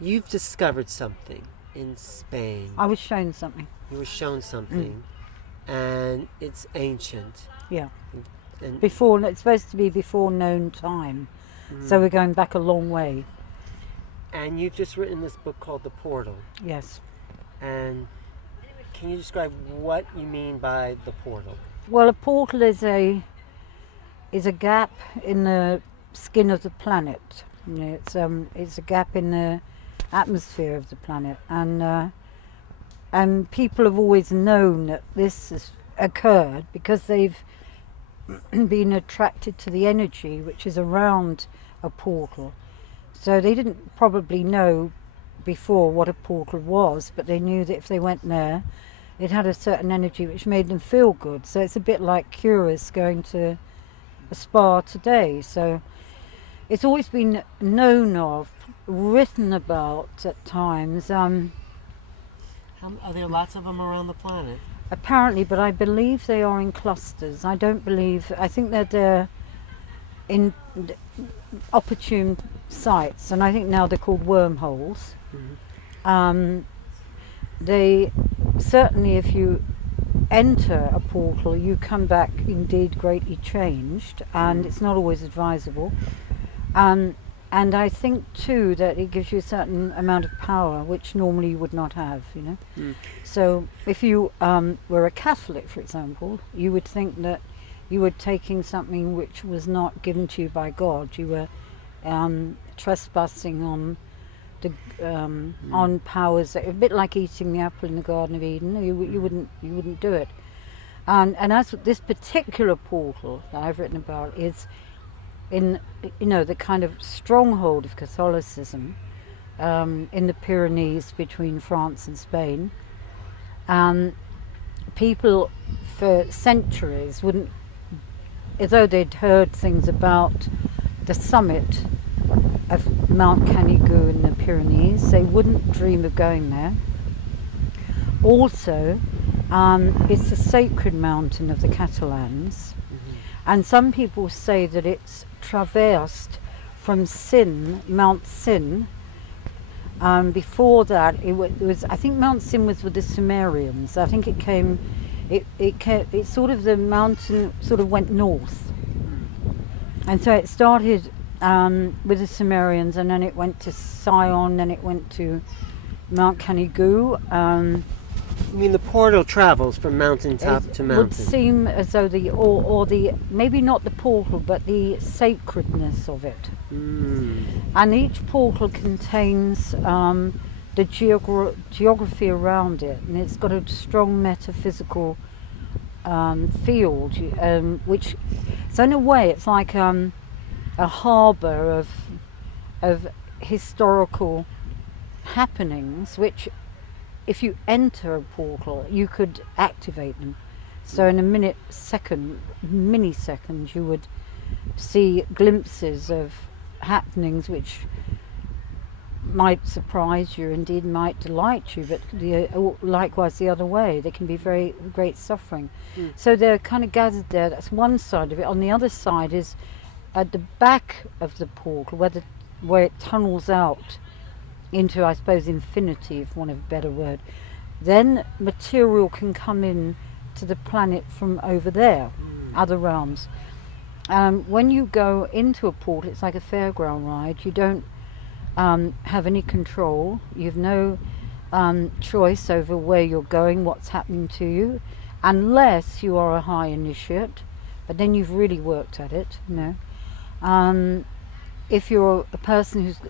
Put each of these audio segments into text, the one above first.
you've discovered something in Spain. I was shown something. You were shown something, and it's ancient. Yeah. And Before, it's supposed to be before known time. So we're going back a long way. and you've just written this book called The Portal. Yes. And can you describe what you mean by the portal? Well, a portal is a gap in the skin of the planet. You know, it's a gap in the atmosphere of the planet, and people have always known that this has occurred because they've been attracted to the energy which is around a portal. So they didn't probably know before what a portal was, but they knew that if they went there, it had a certain energy which made them feel good. So it's a bit like curious going to a spa today. So it's always been known of, written about at times. Are there lots of them around the planet? Apparently, but I believe they are in clusters. I think that they're in opportune sites, and I think now they're called wormholes. They certainly, if you enter a portal, you come back indeed greatly changed, and it's not always advisable. And I think too that it gives you a certain amount of power which normally you would not have, you know. So if you were a Catholic, for example, you would think that you were taking something which was not given to you by God. You were trespassing on the on powers, a bit like eating the apple in the Garden of Eden. You wouldn't do it. And as this particular portal that I've written about is in, you know, the kind of stronghold of Catholicism in the Pyrenees between France and Spain. People for centuries wouldn't, as though they'd heard things about the summit of Mount Canigou in the Pyrenees, they wouldn't dream of going there. Also, it's a sacred mountain of the Catalans, and some people say that it's traversed from Mount Sin. Before that, it was. I think Mount Sin was with the Sumerians. I think it came. It sort of, the mountain sort of went north, and so it started with the Sumerians, and then it went to Sion, then it went to Mount Canigou. I mean, the portal travels from mountaintop to mountain. It would seem as though the maybe not the portal, but the sacredness of it. And each portal contains the geography around it, and it's got a strong metaphysical field, which, so in a way, it's like a harbour of historical happenings, which, if you enter a portal, you could activate them. So in a milliseconds, you would see glimpses of happenings which might surprise you, indeed might delight you, but likewise the other way. They can be very great suffering. So they're kind of gathered there. That's one side of it. On the other side is at the back of the portal, where it tunnels out into, I suppose, infinity, if one of a better word. Then material can come in to the planet from over there, other realms. When you go into a portal, it's like a fairground ride. You don't have any control. You've no choice over where you're going, what's happening to you, unless you are a high initiate. But then you've really worked at it, you know. If you're a person who's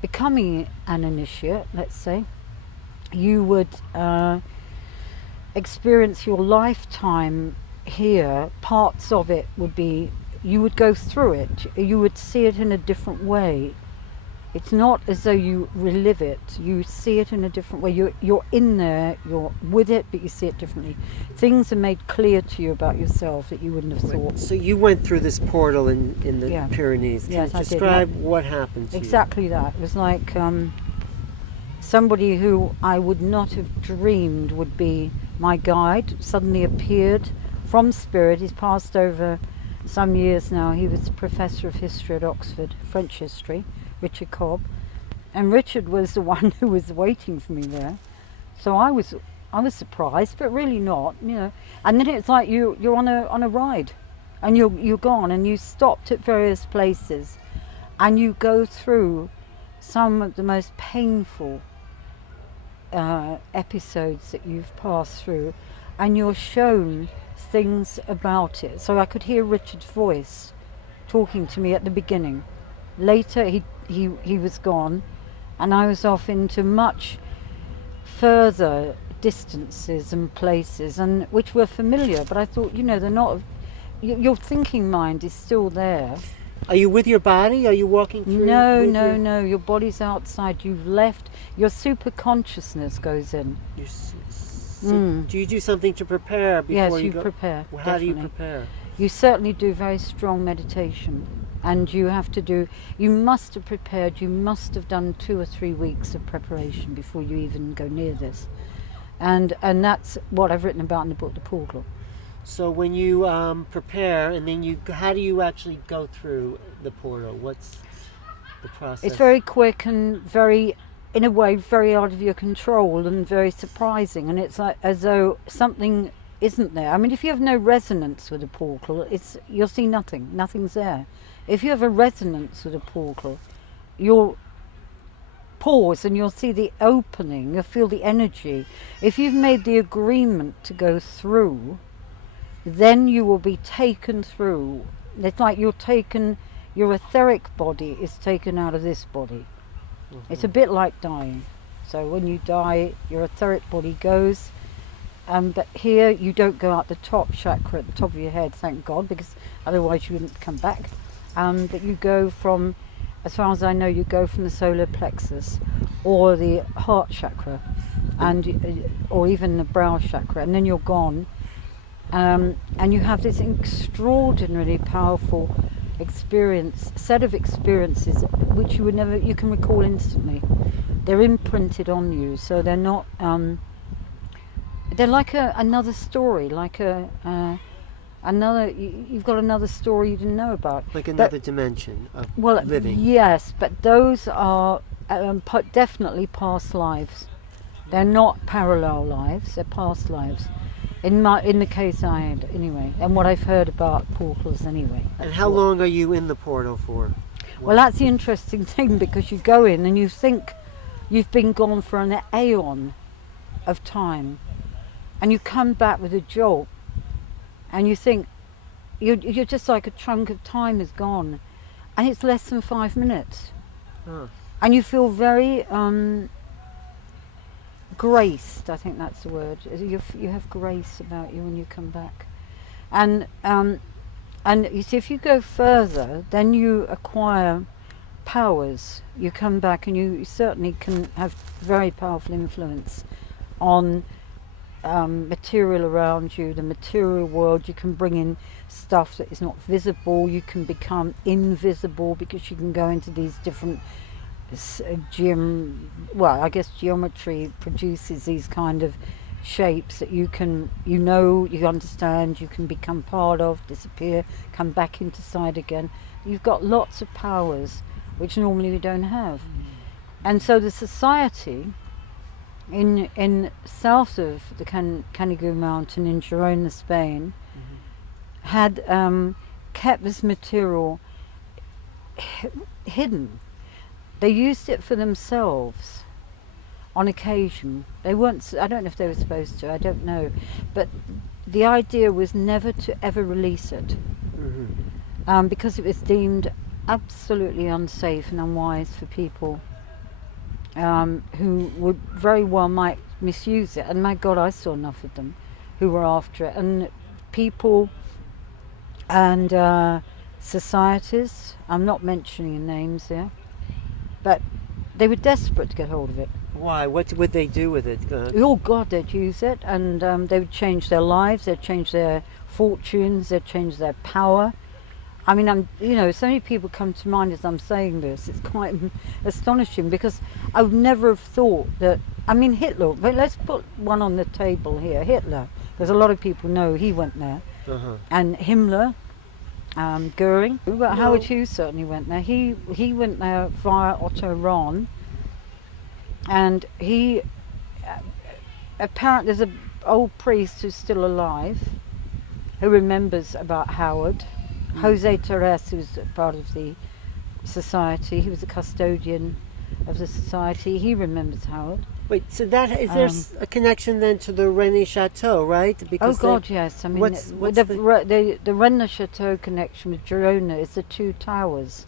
becoming an initiate, let's say, you would experience your lifetime here. Parts of it would be, you would go through it, you would see it in a different way. It's not as though you relive it, you see it in a different way. You're in there, you're with it, but you see it differently. Things are made clear to you about yourself that you wouldn't have thought. So you went through this portal in the Pyrenees. Can Yes, you I did. describe what happened to you? Exactly that. It was like somebody who I would not have dreamed would be my guide suddenly appeared from spirit. He's passed over some years now. He was professor of history at Oxford, French history, Richard Cobb. And Richard was the one who was waiting for me there. So I was surprised, but really not, you know. And then it's like you're on a ride, and you're gone, and you stopped at various places, and you go through some of the most painful episodes that you've passed through, and you're shown things about it. So I could hear Richard's voice talking to me at the beginning. Later he was gone, and I was off into much further distances and places, and which were familiar, but I thought, you know, they're not. Your thinking mind is still there. Are you with your body? Are you walking through? No. Your body's outside. You've left. Your super consciousness goes in. Do you do something to prepare before yes, you you go? prepare. Well, how do you definitely. prepare? You certainly do very strong meditation, and you must have prepared. You must have done 2 or 3 weeks of preparation before you even go near this, and that's what I've written about in the book, The Portal. So when you prepare, and then how do you actually go through the portal? What's the process? It's very quick and very, in a way, very out of your control and very surprising. And it's like as though something isn't there. I mean, if you have no resonance with a portal, you'll see nothing. Nothing's there. If you have a resonance with a portal, you'll pause and you'll see the opening. You'll feel the energy. If you've made the agreement to go through, then you will be taken through. It's like your etheric body is taken out of this body. Mm-hmm. It's a bit like dying. So when you die, your etheric body goes, but here you don't go out the top chakra at the top of your head, thank God, because otherwise you wouldn't come back. But you go from, as far as I know, you go from the solar plexus or the heart chakra, or even the brow chakra, and then you're gone. And you have this extraordinarily powerful set of experiences which you can recall instantly. They're imprinted on you, so they're not. They're like another story, like another. You've got another story you didn't know about. Like another dimension of living. Yes, but those are definitely past lives. They're not parallel lives. They're past lives. In the case I had, anyway, and what I've heard about portals anyway. And how long are you in the portal for? Well, that's the interesting thing, because you go in and you think you've been gone for an aeon of time, and you come back with a jolt, and you think you're just like a chunk of time is gone, and it's less than 5 minutes. Huh. And you feel very graced, I think that's the word. You have grace about you when you come back, and you see, if you go further, then you acquire powers. You come back, and you certainly can have very powerful influence on material around you, the material world. You can bring in stuff that is not visible. You can become invisible because you can go into these different I guess geometry produces these kind of shapes that you understand, you can become part of, disappear, come back into sight again. You've got lots of powers which normally we don't have. And so the society in south of the Canigou mountain in Girona, Spain, had kept this material hidden. They used it for themselves on occasion. They weren't, I don't know if they were supposed to, I don't know. But the idea was never to ever release it, because it was deemed absolutely unsafe and unwise for people who would very well might misuse it. And my God, I saw enough of them who were after it. And people and societies, I'm not mentioning names here, but they were desperate to get hold of it. Why? What would they do with it? Oh God, they'd use it, and they would change their lives, they'd change their fortunes, they'd change their power. I mean, so many people come to mind as I'm saying this. It's quite astonishing, because I would never have thought that, Hitler, but let's put one on the table here, Hitler, because a lot of people know he went there, and Himmler, Goering, Howard Hughes certainly went there. He went there via Otto Rahn, And he apparently there's an old priest who's still alive who remembers about Howard. Jose Torres, who's part of the society, he was a custodian of the society. He remembers Howard. Wait, so that is there a connection then to the Rennes-le-Château, right? Oh God, yes. I mean, what's the Rennes-le-Château connection with Girona is the two towers,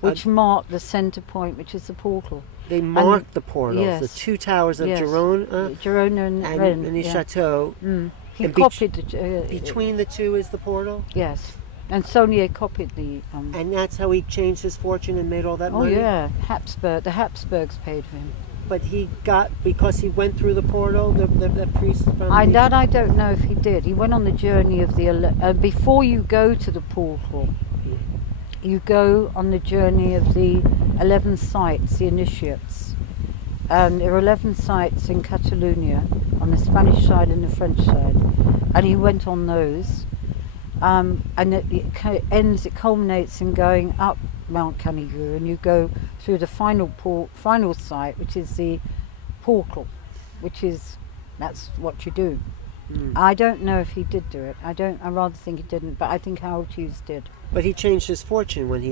which mark the centre point, which is the portal. They mark the portals, yes. the two towers of Yes. Girona and Rennes. and the Château. He And copied Between the two is the portal? Yes. And Saunier copied the. And that's how he changed his fortune and made all that Oh money? yeah, the Habsburgs paid for him. But he got, because he went through the portal, the priest from I don't know if he did. He went on the journey of the. Before you go to the portal, you go on the journey of the 11 sites, the initiates. There are 11 sites in Catalonia, on the Spanish side and the French side, and he went on those. And it culminates in going up Mount Canigou, and you go through the final site, which is the portal, that's what you do. I don't know if he did do it. I rather think he didn't, but I think Harold Hughes did. But he changed his fortune when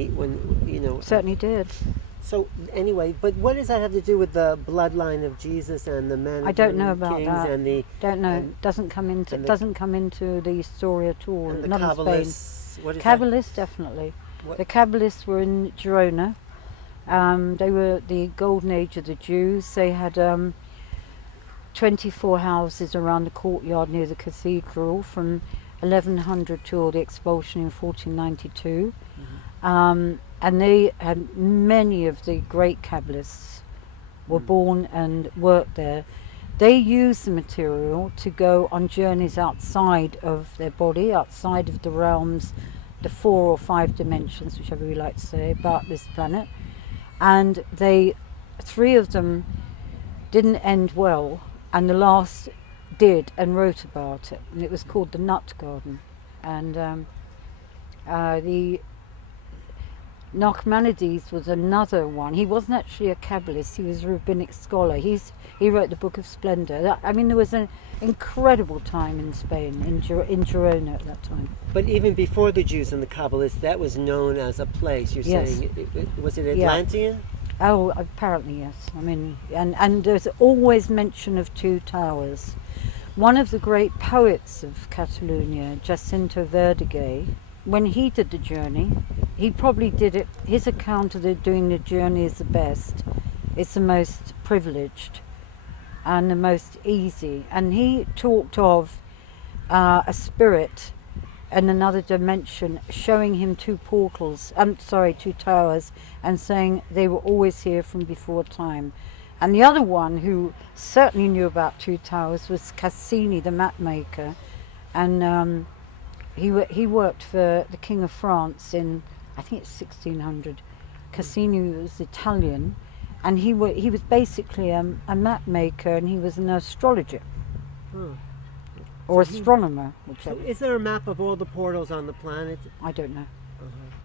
Certainly did. So anyway, but what does that have to do with the bloodline of Jesus and the men? I don't know about kings that. And the Don't know. Doesn't come into the story at all. and the Not in Spain. Kabbalists. What is Kabbalists, definitely. What? The Kabbalists were in Girona. They were the golden age of the Jews. They had 24 houses around the courtyard near the cathedral from 1100 till the expulsion in 1492. And they had many of the great Kabbalists were born and worked there. They used the material to go on journeys outside of their body, outside of the realms, the 4 or 5 dimensions, whichever we like to say, about this planet. And 3 of them didn't end well, and the last did and wrote about it. And it was called the Nut Garden. And the Nachmanides was another one. He wasn't actually a Kabbalist, he was a rabbinic scholar. He wrote the Book of Splendor. I mean, there was an incredible time in Spain, in Girona at that time. But even before the Jews and the Kabbalists, that was known as a place. You're Yes. saying, was it Atlantean? Oh, apparently yes. I mean, and there's always mention of 2 towers. One of the great poets of Catalonia, Jacinto Verdaguer, when he did the journey, he probably did it, his account of doing the journey is the best. It's the most privileged and the most easy. And he talked of a spirit in another dimension showing him 2 towers, and saying they were always here from before time. And the other one who certainly knew about 2 towers was Cassini, the map maker. And he worked for the King of France in, I think it's 1600. Cassini was Italian, and he was basically a map maker, and he was an astrologer. Or astronomer. So is there a map of all the portals on the planet? I don't know.